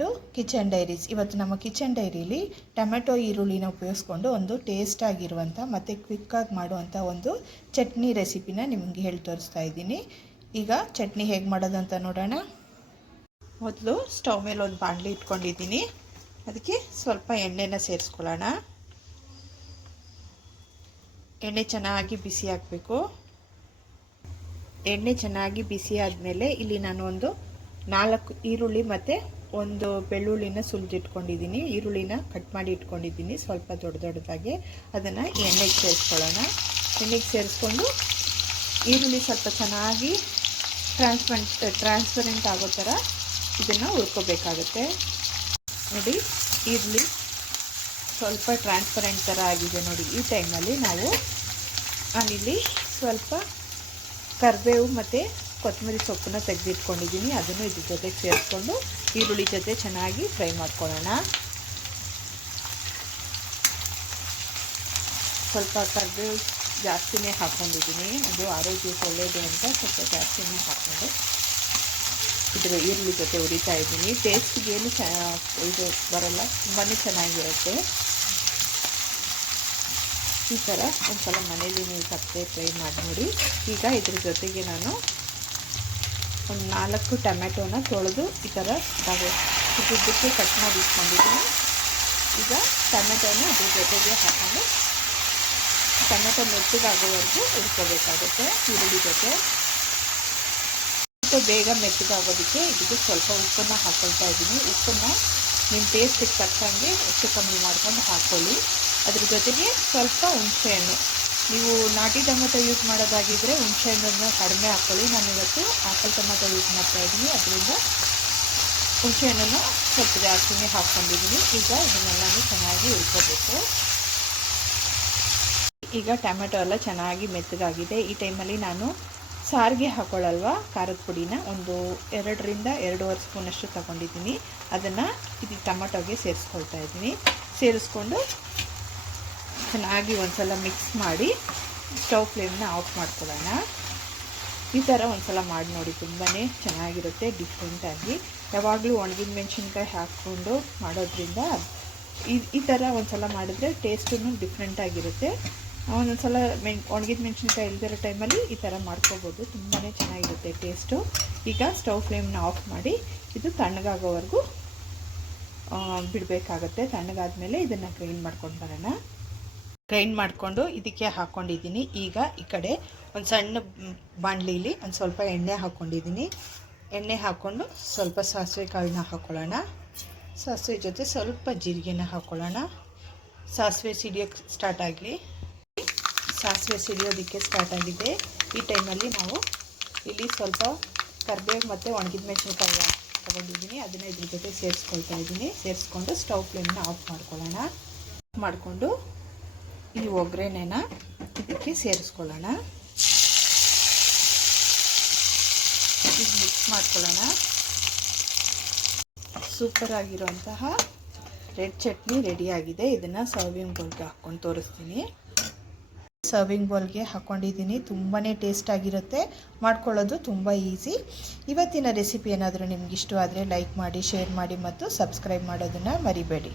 To kitchen diaries. ಇವತ್ತು ನಮ್ಮ kitchen ಡೈರಿಲಿ tomato ಈರುಳ್ಳಿನ ಉಪಯೋಗಿಸ್ಕೊಂಡು ಒಂದು ಟೇಸ್ಟ್ ಆಗಿರುವಂಥ ಮತ್ತು ಕ್ವಿಕ್ಕಾಗಿ ಮಾಡುವಂಥ ಒಂದು ಚಟ್ನಿ ರೆಸಿಪಿನ ನಿಮಗೆ ಹೇಳಿ ತೋರಿಸ್ತಾ ಇದ್ದೀನಿ. ಈಗ ಚಟ್ನಿ ಹೇಗೆ ಮಾಡೋದು ಅಂತ ನೋಡೋಣ. ಮೊದಲು ಸ್ಟವ್ ಮೇಲೆ ಒಂದು ಬಾಣಲಿ ಇಟ್ಕೊಂಡಿದ್ದೀನಿ. ಅದಕ್ಕೆ ಸ್ವಲ್ಪ ಎಣ್ಣೆನ ಸೇರಿಸ್ಕೊಳ್ಳೋಣ. ಎಣ್ಣೆ ಚೆನ್ನಾಗಿ ಬಿಸಿ ಆಗಬೇಕು. ಎಣ್ಣೆ ಚೆನ್ನಾಗಿ ಬಿಸಿ ಆದಮೇಲೆ ಇಲ್ಲಿ ನಾನು ಒಂದು 4 ಈರುಳ್ಳಿ ಮತ್ತು ಒಂದು ಬೆಳ್ಳುಳ್ಳಿನ ಸುಲಿದಿಟ್ಕೊಂಡಿದ್ದೀನಿ. ಈರುಳ್ಳಿನ ಕಟ್ ಮಾಡಿ ಇಟ್ಕೊಂಡಿದ್ದೀನಿ ಸ್ವಲ್ಪ ದೊಡ್ಡದಾಗಿ. ಅದನ್ನು ಎಣ್ಣೆಗೆ ಸೇರಿಸ್ಕೊಳ್ಳೋಣ. ಎಣ್ಣೆಗೆ ಸೇರಿಸ್ಕೊಂಡು ಈರುಳ್ಳಿ ಸ್ವಲ್ಪ ಚೆನ್ನಾಗಿ ಟ್ರಾನ್ಸ್ಪರೆಂಟ್ ಆಗೋ ಥರ ಇದನ್ನು ಹುರ್ಕೋಬೇಕಾಗುತ್ತೆ. ನೋಡಿ, ಈರುಳ್ಳಿ ಸ್ವಲ್ಪ ಟ್ರಾನ್ಸ್ಪರೆಂಟ್ ಥರ ಆಗಿದೆ ನೋಡಿ. ಈ ಟೈಮಲ್ಲಿ ನಾನಿಲ್ಲಿ ಸ್ವಲ್ಪ ಕರಿಬೇವು ಮತ್ತು ಕೊತ್ತಂಬರಿ ಸೊಪ್ಪನ್ನ ತೆಗೆದಿಟ್ಕೊಂಡಿದ್ದೀನಿ. ಅದನ್ನು ಇದ್ರ ಜೊತೆಗೆ ಸೇರಿಸ್ಕೊಂಡು ಈರುಳ್ಳಿ ಜೊತೆ ಚೆನ್ನಾಗಿ ಫ್ರೈ ಮಾಡ್ಕೊಳ್ಳೋಣ. ಸ್ವಲ್ಪ ಕರಿಬೇವು ಜಾಸ್ತಿನೇ ಹಾಕ್ಕೊಂಡಿದ್ದೀನಿ. ಅದು ಆರೋಗ್ಯಕ್ಕೆ ಒಳ್ಳೆಯದು ಅಂತ ಸ್ವಲ್ಪ ಜಾಸ್ತಿನೇ ಹಾಕ್ಕೊಂಡು ಇದರ ಈರುಳ್ಳಿ ಜೊತೆ ಹುರಿತಾ ಇದ್ದೀನಿ. ಟೇಸ್ಟಿಗೆ ಏನು ಇದು ಬರೋಲ್ಲ, ತುಂಬಾ ಚೆನ್ನಾಗಿರುತ್ತೆ. ಈ ಥರ ಒಂದು ಸಲ ಮನೇಲಿ ನೀವು ತಪ್ಪದೆ ಟ್ರೈ ಮಾಡಿ ನೋಡಿ. ಈಗ ಇದ್ರ ಜೊತೆಗೆ ನಾನು ಒಂದು 4 ಟೊಮೆಟೊನ ತೊಳೆದು ಈ ಥರ ಉದ್ದಕ್ಕೆ ಕಟ್ ಮಾಡಿ ಇಟ್ಕೊಂಡಿದ್ದೀನಿ. ಈಗ ಟೊಮೆಟೊನ ಅದ್ರ ಜೊತೆಗೆ ಹಾಕೊಂಡು ಟೊಮೆಟೊ ಮೆತ್ತಗಾಗೋವರೆಗೂ ಹುರ್ಕೋಬೇಕಾಗುತ್ತೆ ಈರುಳ್ಳಿ ಜೊತೆ. ಬೇಗ ಮೆತ್ತಗಾಗೋದಕ್ಕೆ ಇದಕ್ಕೆ ಸ್ವಲ್ಪ ಉಪ್ಪನ್ನು ಹಾಕ್ಕೊಳ್ತಾ ಇದ್ದೀನಿ. ಉಪ್ಪನ್ನು ನಿಮ್ಮ ಟೇಸ್ಟಿಗೆ ತಕ್ಕಂಗೆ ಹೆಚ್ಚು ಕಮ್ಮಿ ಮಾಡ್ಕೊಂಡು ಹಾಕ್ಕೊಳ್ಳಿ. ಅದ್ರ ಜೊತೆಗೆ ಸ್ವಲ್ಪ ಹುಣಸೆಹಣ್ಣು, ನೀವು ನಾಟಿ ಟೊಮೆಟೊ ಯೂಸ್ ಮಾಡೋದಾಗಿದ್ದರೆ ಹುಣಸೆಹಣ್ಣನ್ನು ಕಡಿಮೆ ಹಾಕ್ಕೊಳ್ಳಿ. ನಾನಿವತ್ತು ಆಪಲ್ ಟೊಮೆಟೊ ಯೂಸ್ ಮಾಡ್ತಾಯಿದ್ದೀನಿ, ಅದರಿಂದ ಹುಣಸೆಹಣ್ಣನ್ನು ಸ್ವಲ್ಪ ಜಾಸ್ತಿನೇ ಹಾಕ್ಕೊಂಡಿದ್ದೀನಿ. ಈಗ ಇದನ್ನೆಲ್ಲನೂ ಚೆನ್ನಾಗಿ ಹುರ್ಕೋಬೇಕು. ಈಗ ಟೊಮೆಟೊ ಎಲ್ಲ ಚೆನ್ನಾಗಿ ಮೆತ್ತಗಾಗಿದೆ. ಈ ಟೈಮಲ್ಲಿ ನಾನು ಸಾರಿಗೆ ಹಾಕೊಳ್ಳಲ್ವ ಖಾರದ ಪುಡಿನ ಒಂದು 2ರಿಂದ 2.5 ಸ್ಪೂನಷ್ಟು ತೊಗೊಂಡಿದ್ದೀನಿ. ಅದನ್ನು ಇದು ಟೊಮೆಟೊಗೆ ಸೇರಿಸ್ಕೊಳ್ತಾ ಇದ್ದೀನಿ. ಸೇರಿಸ್ಕೊಂಡು ಚೆನ್ನಾಗಿ ಒಂದ್ಸಲ ಮಿಕ್ಸ್ ಮಾಡಿ ಸ್ಟವ್ ಫ್ಲೇಮ್ನ ಆಫ್ ಮಾಡ್ಕೊಳ್ಳೋಣ. ಈ ಥರ ಒಂದ್ಸಲ ಮಾಡಿ ನೋಡಿ, ತುಂಬಾ ಚೆನ್ನಾಗಿರುತ್ತೆ. ಡಿಫ್ರೆಂಟಾಗಿ ಯಾವಾಗಲೂ ಒಣಗಿದ ಮೆಣಸಿನ್ಕಾಯಿ ಹಾಕ್ಕೊಂಡು ಮಾಡೋದ್ರಿಂದ ಈ ಥರ ಒಂದ್ಸಲ ಮಾಡಿದ್ರೆ ಟೇಸ್ಟೂ ಡಿಫ್ರೆಂಟಾಗಿರುತ್ತೆ. ಒಂದೊಂದ್ಸಲ ಒಣಗಿದ ಮೆಣಸಿನ್ಕಾಯಿ ಇಲ್ದಿರೋ ಟೈಮಲ್ಲಿ ಈ ಥರ ಮಾಡ್ಕೋಬೋದು, ತುಂಬಾ ಚೆನ್ನಾಗಿರುತ್ತೆ ಟೇಸ್ಟು. ಈಗ ಸ್ಟವ್ ಫ್ಲೇಮ್ನ ಆಫ್ ಮಾಡಿ ಇದು ತಣ್ಣಗಾಗೋವರೆಗೂ ಬಿಡಬೇಕಾಗತ್ತೆ. ತಣ್ಣಗಾದ್ಮೇಲೆ ಇದನ್ನು ಗ್ರೈಂಡ್ ಮಾಡ್ಕೊಂಡು ಬರೋಣ. ಗ್ರೈಂಡ್ ಮಾಡಿಕೊಂಡು ಇದಕ್ಕೆ ಹಾಕ್ಕೊಂಡಿದ್ದೀನಿ. ಈಗ ಈ ಕಡೆ ಒಂದು ಸಣ್ಣ ಬಾಣಲಿಲಿ ಒಂದು ಸ್ವಲ್ಪ ಎಣ್ಣೆ ಹಾಕ್ಕೊಂಡಿದ್ದೀನಿ. ಎಣ್ಣೆ ಹಾಕ್ಕೊಂಡು ಸ್ವಲ್ಪ ಸಾಸಿವೆ ಕಾಳನ್ನ ಹಾಕ್ಕೊಳ್ಳೋಣ. ಸಾಸಿವೆ ಜೊತೆ ಸ್ವಲ್ಪ ಜೀರಿಗೆನ ಹಾಕ್ಕೊಳ್ಳೋಣ. ಸಾಸಿವೆ ಸಿಡಿಯೋಕ್ಕೆ ಸ್ಟಾರ್ಟ್ ಆಗಲಿ. ಸಾಸಿವೆ ಸಿಡಿಯೋದಕ್ಕೆ ಸ್ಟಾರ್ಟ್ ಆಗಿದೆ. ಈ ಟೈಮಲ್ಲಿ ನಾವು ಇಲ್ಲಿ ಸ್ವಲ್ಪ ಕರಿಬೇವು ಮತ್ತು ಒಣಗಿದ ಮೆಣಸಿನ್ಕಾಯಿ ತೊಗೊಂಡಿದ್ದೀನಿ. ಅದನ್ನು ಇದ್ರ ಜೊತೆ ಸೇರಿಸ್ಕೊಳ್ತಾ ಇದ್ದೀನಿ. ಸೇರಿಸ್ಕೊಂಡು ಸ್ಟವ್ ಫ್ಲೇಮ್ನ ಆಫ್ ಮಾಡ್ಕೊಳ್ಳೋಣ. ಮಾಡಿಕೊಂಡು ಈ ಒಗ್ಗರಣೆನ ಇದಕ್ಕೆ ಸೇರಿಸ್ಕೊಳ್ಳೋಣ. ಇದು ಮಿಕ್ಸ್ ಮಾಡ್ಕೊಳ್ಳೋಣ. ಸೂಪರ್ ಆಗಿರುವಂತಹ ರೆಡ್ ಚಟ್ನಿ ರೆಡಿಯಾಗಿದೆ. ಇದನ್ನು ಸರ್ವಿಂಗ್ ಬೌಲ್ಗೆ ಹಾಕ್ಕೊಂಡು ತೋರಿಸ್ತೀನಿ. ಸರ್ವಿಂಗ್ ಬೌಲ್ಗೆ ಹಾಕ್ಕೊಂಡಿದ್ದೀನಿ. ತುಂಬಾ ಟೇಸ್ಟ್ ಆಗಿರುತ್ತೆ. ಮಾಡ್ಕೊಳ್ಳೋದು ತುಂಬ ಈಸಿ. ಇವತ್ತಿನ ರೆಸಿಪಿ ಏನಾದರೂ ನಿಮ್ಗೆ ಇಷ್ಟ ಆದರೆ ಲೈಕ್ ಮಾಡಿ, ಶೇರ್ ಮಾಡಿ ಮತ್ತು ಸಬ್ಸ್ಕ್ರೈಬ್ ಮಾಡೋದನ್ನು ಮರಿಬೇಡಿ.